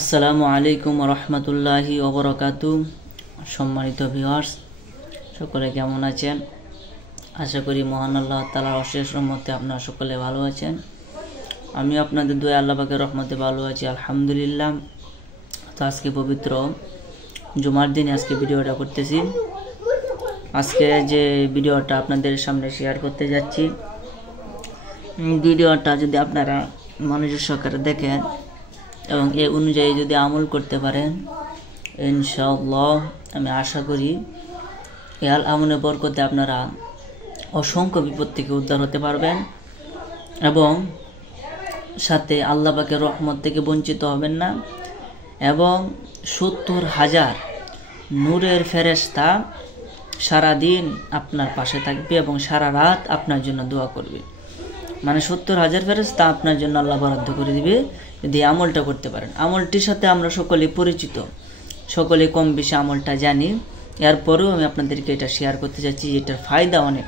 আসসালামু আলাইকুম রহমতুল্লাহি ওবরাকাতু। সম্মানিত ভিউয়ার্স, সকলে কেমন আছেন? আশা করি মহান আল্লাহ তাআলার অশেষ রহমতে আপনারা সকলে ভালো আছেন। আমি আপনাদের দোয়া আল্লাহ পাকের রহমতে ভালো আছি, আলহামদুলিল্লাহ। তো আজকে পবিত্র জুমার দিনে আজকে ভিডিওটা করতেছি। আজকে যে ভিডিওটা আপনাদের সামনে শেয়ার করতে যাচ্ছি, ভিডিওটা যদি আপনারা মনোযোগ সহকারে দেখেন এবং এ অনুযায়ী যদি আমল করতে পারেন, ইনশাআল্লাহ আমি আশা করি এই আমলের বরকতে আপনারা অসংখ্য বিপদ থেকে উদ্ধার হতে পারবেন এবং সাথে আল্লাহ পাকের রহমত থেকে বঞ্চিত হবেন না। এবং 70,000 নূরের ফেরেশতা সারাদিন আপনার পাশে থাকবে এবং সারা রাত আপনার জন্য দোয়া করবে। মানে 70,000 ফেরেশতা আপনার জন্য আল্লাহ বরাদ্দ করে দিবে যদি আমলটা করতে পারেন। আমলটির সাথে আমরা সকলে পরিচিত, সকলে কম বেশি আমলটা জানি। এরপরেও আমি আপনাদেরকে এটা শেয়ার করতে চাচ্ছি, এটার ফায়দা অনেক,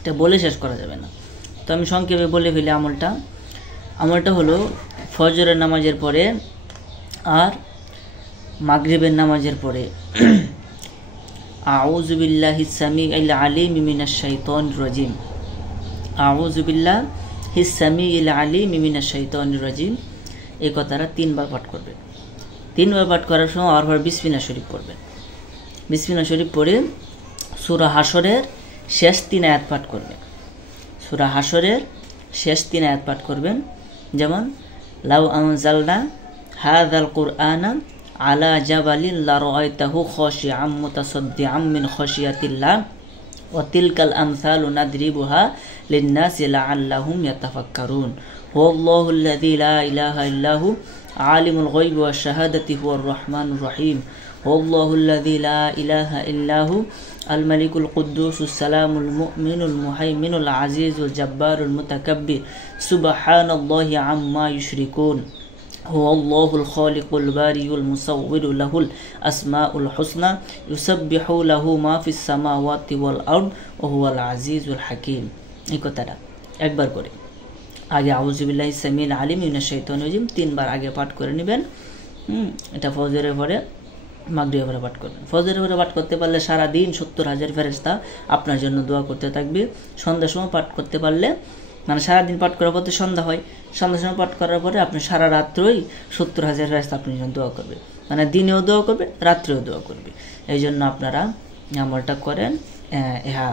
এটা বলে শেষ করা যাবে না। তো আমি সংক্ষেপে বলে ফেলি আমলটা হলো ফজরের নামাজের পরে আর মাগরিবের নামাজের পরে আউযু বিল্লাহিস সামিউল আলিম মিনাশ শাইতানির রাজিম, আউযু বিল্লাহিস সামিউল আলিম মিনাশ শাইতানির রাজিম, এই কথাটা 3 বার পাঠ করবেন। 3 বার পাঠ করার সময় আর বিসমিল্লাহ শরীফ পড়বেন। বিসমিল্লাহ শরীফ পড়ে সূরা হাশরের শেষ 3 আয়াত পাঠ করবেন। সূরা হাশরের শেষ 3 আয়াত পাঠ করবেন। যেমন লাউ আনজালনা হাযাল কুরআনা আলা জাবালিন লারাআইতাহু খাশিআম মুতাসাদ্দিআম মিন খাশিয়াতিল্লাহ ওয়া তিলকাল আমসালু নাদরিবুহা লিন-নাসি লাআল্লাহুম ইয়াতাফাক্কারুন। হুয়াল্লাহুল্লাযী লা ইলাহা ইল্লাহু আলিমুল গায়বি ওয়াশ শাহাদাতি হুয়ার রহমানুর রহিম। হুয়াল্লাহুল্লাযী লা ইলাহা ইল্লাহু আল মালিকুল কুদ্দুসুস সালামুল মুমিনুল মুহাইমিনুল আজিজুল জাব্বারুল মুতাকাব্বির সুবহানাল্লাহি আম্মা ইউশরিকুন। হুয়াল্লাহুল খালিকুল বারিউল মুসাউউরু লাহুল আসমাউল হুসনা ইউসাব্বিহু লাহু মা ফিস সামাওয়াতি ওয়াল আরদ ওয়া হুয়াল আজিজুল হাকীম। এই কথাটা একবার করে আগে আউযু বিল্লাহিস সামিউল আলিম মিনাশ শাইতানির রাজিম 3 বার আগে পাঠ করে নেবেন। এটা ফজরের পরে মাগরিবের পরে পাঠ করবেন। ফজরের পরে পাঠ করতে পারলে সারা দিন 70,000 ফেরেশতা আপনার জন্য দোয়া করতে থাকবে। সন্ধ্যার সময় পাঠ করতে পারলে, মানে সারাদিন পাঠ করার পর সন্ধ্যা হয়, সন্ধ্যার সময় পাঠ করার পরে আপনি সারা রাত্রই 70,000 ফেরেশতা আপনার জন্য দোয়া করবে। মানে দিনেও দোয়া করবে, রাত্রেও দোয়া করবে। এই জন্য আপনারা আমলটা করেন। ইহা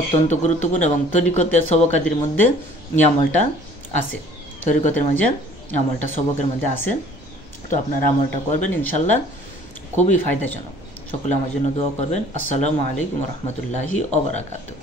অত্যন্ত গুরুত্বপূর্ণ এবং তরিকতের সবকাদের মধ্যে এই আমলটা আছে, তরিকতের মাঝে আমলটা সবকের মধ্যে আছে। তো আপনারা আমলটা করবেন, ইনশাল্লাহ খুবই ফায়দাজনক। সকলে আমার জন্য দোয়া করবেন। আসসালামু আলাইকুম রহমতুল্লাহি ওয়া বারাকাতুহু।